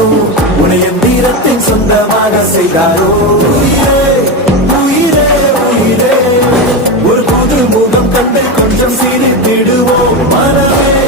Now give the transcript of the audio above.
வந்ததும் உன்னை எந்திரத்தின் சொந்தமாக செய்தாரோ உயிரே உயிரே உயிரே ஒரு புது முகம் கண்டு கொஞ்சம் சிரித்திடுவோம் மனமே